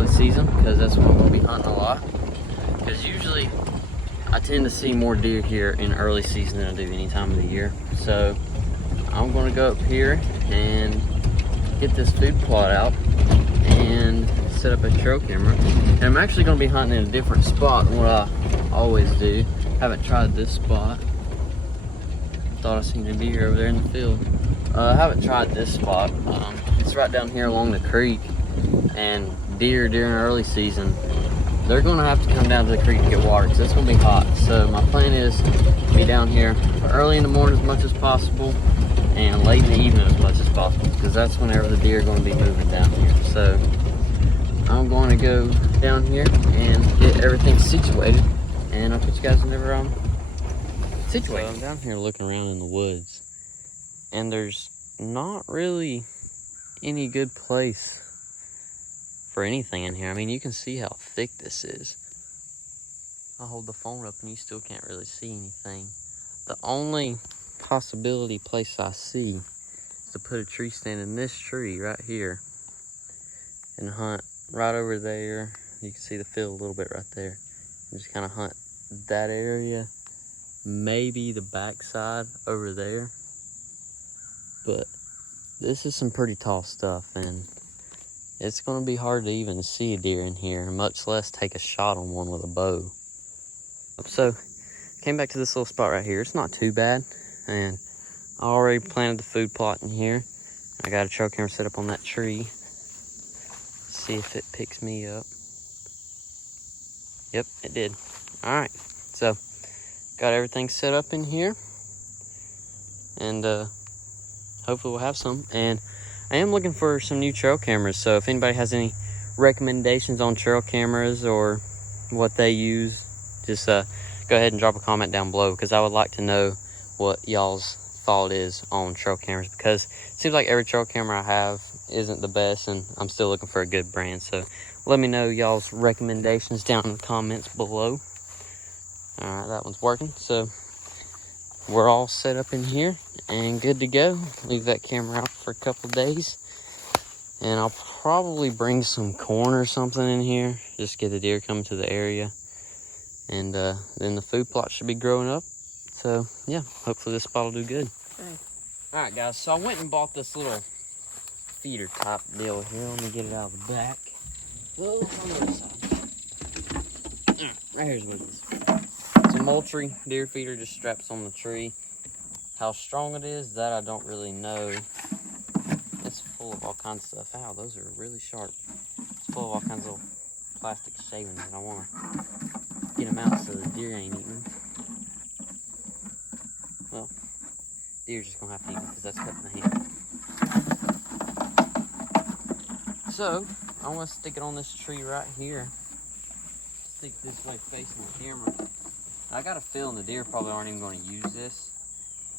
early season because that's when I'm going to be hunting a lot. Because usually I tend to see more deer here in early season than I do any time of the year. So I'm going to go up here and get this food plot out and set up a trail camera. And I'm actually going to be hunting in a different spot than what I always do. Haven't tried this spot. Thought I seen a deer over there in the field. I haven't tried this spot. It's right down here along the creek, and deer during early season, they're going to have to come down to the creek to get water because it's going to be hot. So my plan is to be down here early in the morning as much as possible and late in the evening as much as possible, because that's whenever the deer are going to be moving down here. So I'm going to go down here and get everything situated, and I'll put you guys whenever I'm situated. So I'm down here looking around in the woods, and there's not really any good place for anything in here. I mean, you can see how thick this is. I'll hold the phone up and you still can't really see anything. The only possibility place I see is to put a tree stand in this tree right here and hunt right over there. You can see the field a little bit right there. And just kind of hunt that area, maybe the backside over there. But this is some pretty tall stuff, and it's going to be hard to even see a deer in here, much less take a shot on one with a bow. So, came back to this little spot right here. It's not too bad, and I already planted the food plot in here. I got a trail camera set up on that tree. See if it picks me up. Yep, it did. All right, so got everything set up in here, and hopefully we'll have some. And I am looking for some new trail cameras, so if anybody has any recommendations on trail cameras or what they use, just go ahead and drop a comment down below, because I would like to know what y'all's thought is on trail cameras, because it seems like every trail camera I have isn't the best, and I'm still looking for a good brand. So let me know y'all's recommendations down in the comments below. All right, that one's working. So we're all set up in here and good to go. Leave that camera out for a couple of days, and I'll probably bring some corn or something in here, just get the deer coming to the area, and then the food plot should be growing up. So yeah, hopefully this spot will do good. Okay. All right, guys, so I went and bought this little feeder type deal here. Let me get it out of the back. Well, on the other side. Right here's what it is. It's a Moultrie deer feeder, just straps on the tree. How strong it is, that I don't really know. It's full of all kinds of stuff. Ow, those are really sharp. It's full of all kinds of little plastic shavings, and I want to get them out so the deer ain't eating them. Well, deer's just going to have to eat them because that's cut in the hand. So, I'm going to stick it on this tree right here. Stick this way facing the camera. I got a feeling the deer probably aren't even going to use this.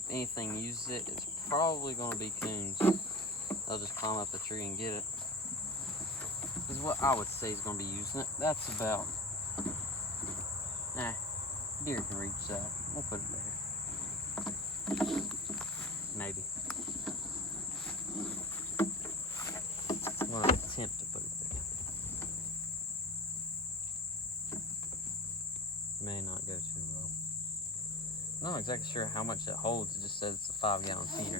If anything uses it, it's probably going to be coons. They'll just climb up the tree and get it. This is what I would say is going to be using it. That's about... Nah, deer can reach that. We'll put it there. Maybe. I'm going to attempt to put it there. May not go too well. I'm not exactly sure how much it holds. It just says it's a 5-gallon feeder.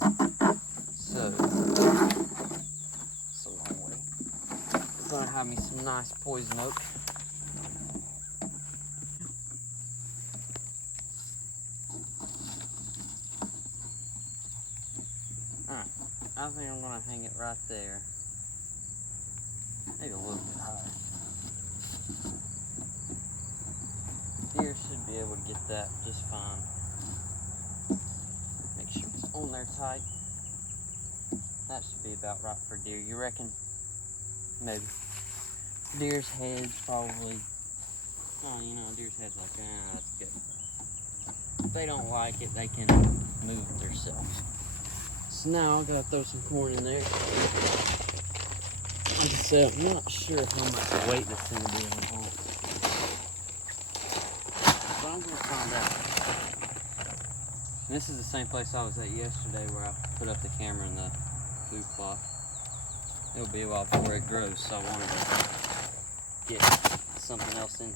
So, it's a long way. It's going to have me some nice poison oak. Alright, I think I'm going to hang it right there. Maybe a little bit higher. Deer should be able to get that just fine. Make sure it's on there tight. That should be about right for deer. You reckon? Maybe. Deer's heads probably. Oh, you know, deer's head's like, that's good. If they don't like it, they can move it themselves. So now I gotta throw some corn in there. Like I said, I'm not sure how much weight this thing will be in the hole. But I'm gonna find out. And this is the same place I was at yesterday where I put up the camera in the food plot. It'll be a while before it grows, so I wanted to get something else in here.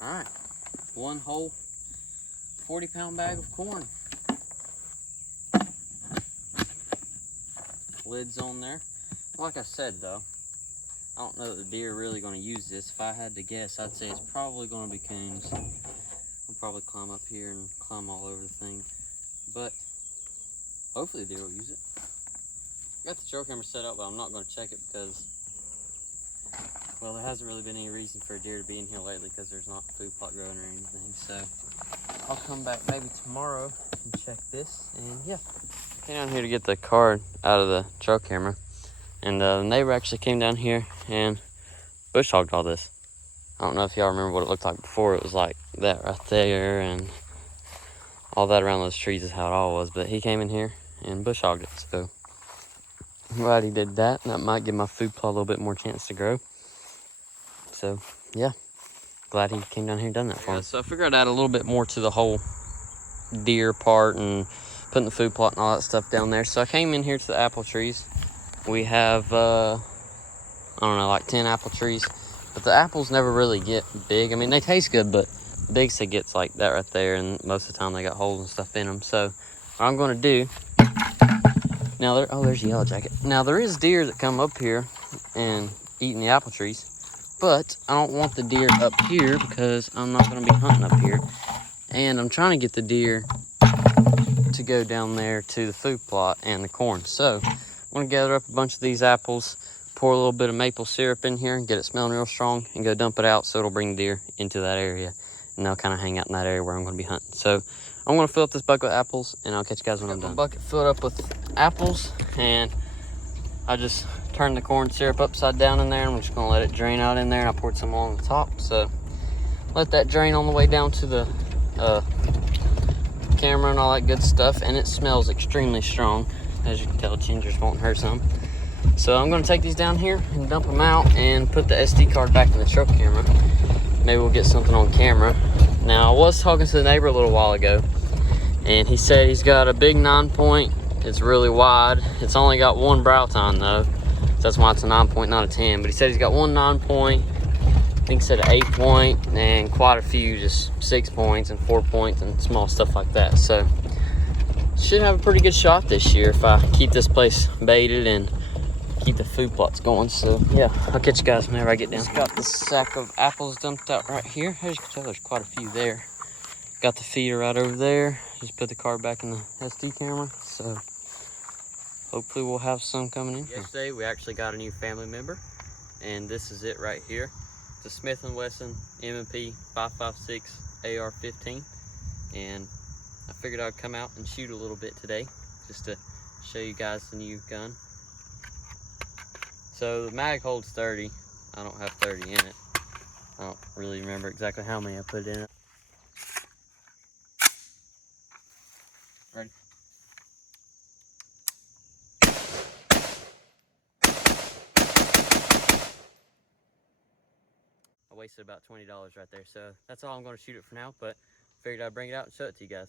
All right, one whole 40-pound bag of corn. Lid's on there. Like I said though, I don't know that the deer are really going to use this. If I had to guess, I'd say it's probably going to be coons. I'll probably climb up here and climb all over the thing, but hopefully the deer will use it. Got the trail camera set up, but I'm not going to check it because, well, there hasn't really been any reason for a deer to be in here lately because there's not food plot growing or anything. So I'll come back maybe tomorrow and check this. And yeah, came down here to get the card out of the trail camera, and the neighbor actually came down here and bush hogged all this. I don't know if y'all remember what it looked like before. It was like that right there, and all that around those trees is how it all was. But he came in here and bush hogged it. So I'm glad he did that. That might give my food plot a little bit more chance to grow. So yeah, glad he came down here and done that for me. So I figured I'd add a little bit more to the whole deer part and putting the food plot and all that stuff down there. So I came in here to the apple trees. We have I don't know, like 10 apple trees, but the apples never really get big. I mean, they taste good, but the biggest it gets like that right there, and most of the time they got holes and stuff in them. So what I'm going to do now, there's a yellow jacket. Now there is deer that come up here and eating the apple trees, but I don't want the deer up here because I'm not going to be hunting up here, and I'm trying to get the deer to go down there to the food plot and the corn. So I'm going to gather up a bunch of these apples, pour a little bit of maple syrup in here and get it smelling real strong, and go dump it out so it'll bring deer into that area, and they'll kind of hang out in that area where I'm going to be hunting. So I'm going to fill up this bucket with apples, and I'll catch you guys when I'm done. Bucket filled up with apples, and I just turned the corn syrup upside down in there, and I'm just going to let it drain out in there, and I poured some on the top. So let that drain on the way down to the camera and all that good stuff, and it smells extremely strong. As you can tell, Ginger's wanting her some. So I'm going to take these down here and dump them out and put the SD card back in the trail camera. Maybe we'll get something on camera. Now, I was talking to the neighbor a little while ago, and he said he's got a big 9-point. It's really wide. It's only got one brow tine though, so that's why it's a 9-point, not a 10. But he said he's got one 9-point, I think he said an 8-point, and quite a few just 6 points and 4 points and small stuff like that. So should have a pretty good shot this year if I keep this place baited and keep the food plots going. So yeah, I'll catch you guys whenever I get down. Just got the sack of apples dumped out right here. As you can tell, there's quite a few there. Got the feeder right over there. Just put the card back in the SD camera. So hopefully we'll have some coming in. Yesterday we actually got a new family member, and this is it right here. It's a Smith & Wesson M&P 556 AR-15, and I figured I'd come out and shoot a little bit today just to show you guys the new gun. So the mag holds 30. I don't have 30 in it. I don't really remember exactly how many I put in it. Ready? I wasted about $20 right there. So that's all I'm going to shoot it for now, but figured I'd bring it out and show it to you guys.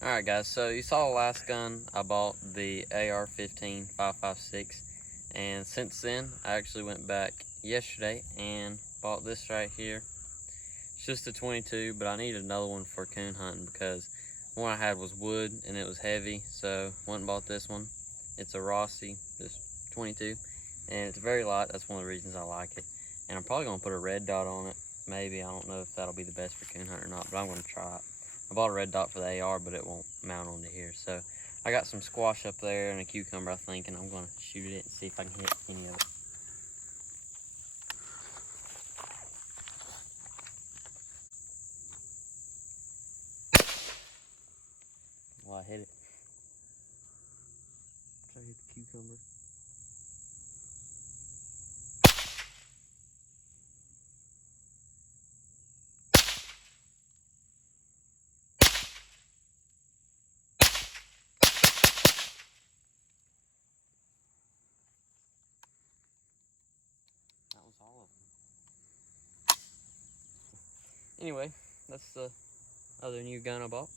Alright guys, so you saw the last gun I bought, the AR-15 556, and since then I actually went back yesterday and bought this right here. It's just a 22, but I needed another one for coon hunting because the one I had was wood and it was heavy, so went and bought this one. It's a Rossi, this 22, and it's very light. That's one of the reasons I like it. And I'm probably going to put a red dot on it. Maybe, I don't know if that'll be the best for coon hunting or not, but I'm going to try it. I bought a red dot for the AR, but it won't mount onto here. So I got some squash up there and a cucumber, I think, and I'm going to shoot it and see if I can hit any of it. Well, I hit it. Try to hit the cucumber. anyway, that's the other new gun I bought.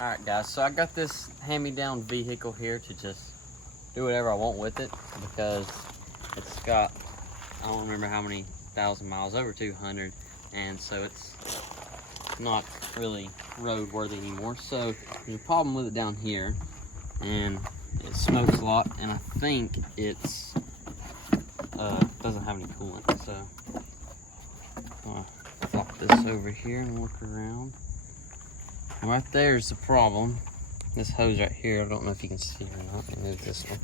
Alright guys, so I got this hand-me-down vehicle here to just do whatever I want with it, because it's got, I don't remember how many thousand miles, over 200, and so it's not really roadworthy anymore. So there's a problem with it down here, and it smokes a lot, and I think it's doesn't have any coolant. So I'll flop this over here and work around. Right there's the problem. This hose right here, I don't know if you can see or not. Let me move this one.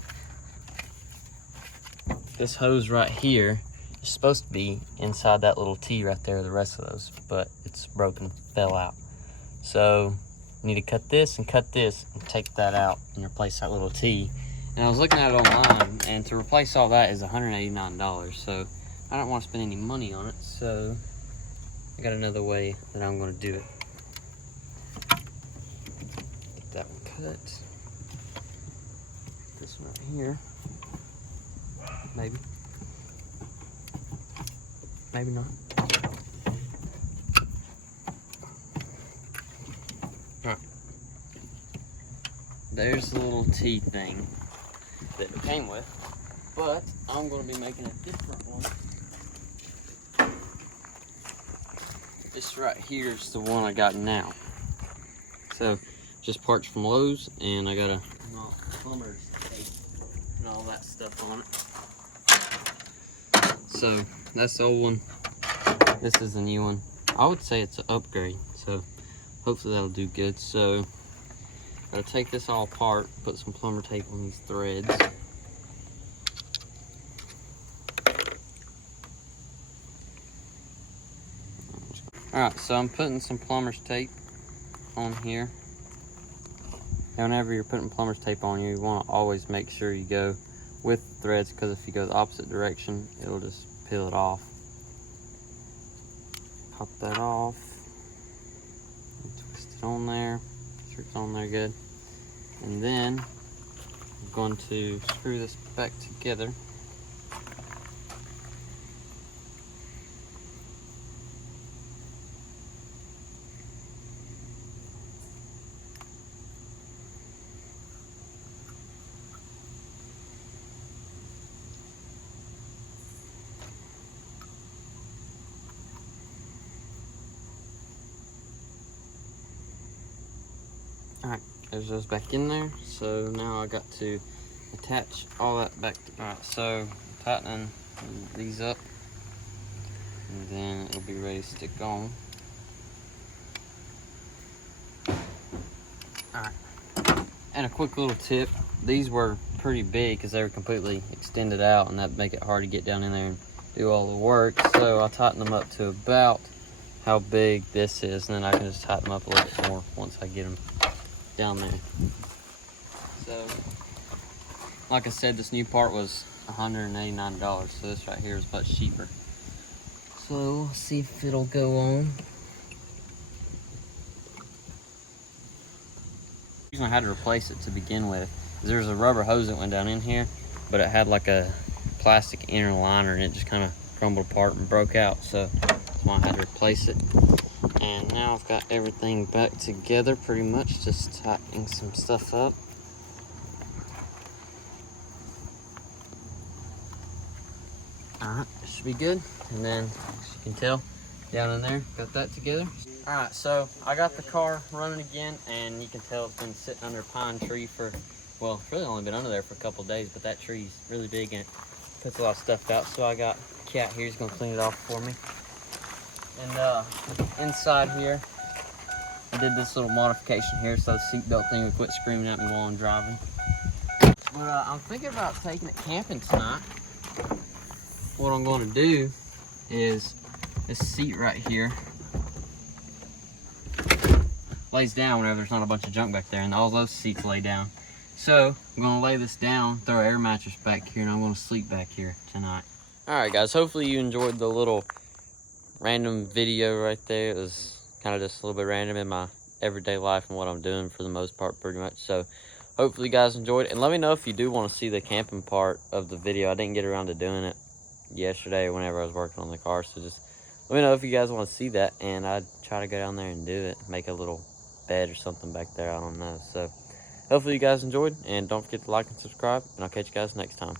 This hose right here is supposed to be inside that little T right there, the rest of those, but it's broken, fell out. So you need to cut this and take that out and replace that little T. And I was looking at it online, and to replace all that is $189. So I don't want to spend any money on it, so I got another way that I'm going to do it. Get that one cut. This one right here. Maybe. Maybe not. Alright. There's the little T thing that it came with, but I'm going to be making a different one. This right here is the one I got now. So, just parts from Lowe's, and I got a plumber's tape and all that stuff on it. So, that's the old one. This is the new one. I would say it's an upgrade, so hopefully that'll do good. So, gotta take this all apart, put some plumber tape on these threads. Alright, so I'm putting some plumber's tape on here. Whenever you're putting plumber's tape on, you want to always make sure you go with the threads, because if you go the opposite direction, it'll just peel it off. Pop that off. Twist it on there. Make sure it's on there good. And then I'm going to screw this back together. Alright, there's those back in there. So now I got to attach all that back. Alright, so tightening these up, and then it'll be ready to stick on. Alright, and a quick little tip, these were pretty big because they were completely extended out, and that'd make it hard to get down in there and do all the work. So I'll tighten them up to about how big this is, and then I can just tighten them up a little bit more once I get them down there. So like I said, this new part was $189, so this right here is much cheaper. So we'll see if it'll go on. The reason I had to replace it to begin with is there's a rubber hose that went down in here, but it had like a plastic inner liner, and it just kind of crumbled apart and broke out, so that's why I had to replace it. And now I've got everything back together pretty much, just tightening some stuff up. Alright, should be good. And then, as you can tell, down in there, got that together. Alright, so I got the car running again, and you can tell it's been sitting under a pine tree for, well, it's really only been under there for a couple of days, but that tree's really big and it puts a lot of stuff out. So I got Cat here, he's gonna clean it off for me. And inside here, I did this little modification here so the seatbelt thing would quit screaming at me while I'm driving. But I'm thinking about taking it camping tonight. What I'm going to do is this seat right here lays down whenever there's not a bunch of junk back there, and all those seats lay down. So I'm going to lay this down, throw an air mattress back here, and I'm going to sleep back here tonight. Alright guys, hopefully you enjoyed the little random video right there. It was kind of just a little bit random in my everyday life and what I'm doing for the most part, pretty much. So hopefully you guys enjoyed it, and let me know if you do want to see the camping part of the video. I didn't get around to doing it yesterday whenever I was working on the car, so just let me know if you guys want to see that, and I'd try to go down there and do it. Make a little bed or something back there. I don't know. So hopefully you guys enjoyed, and don't forget to like and subscribe, and I'll catch you guys next time.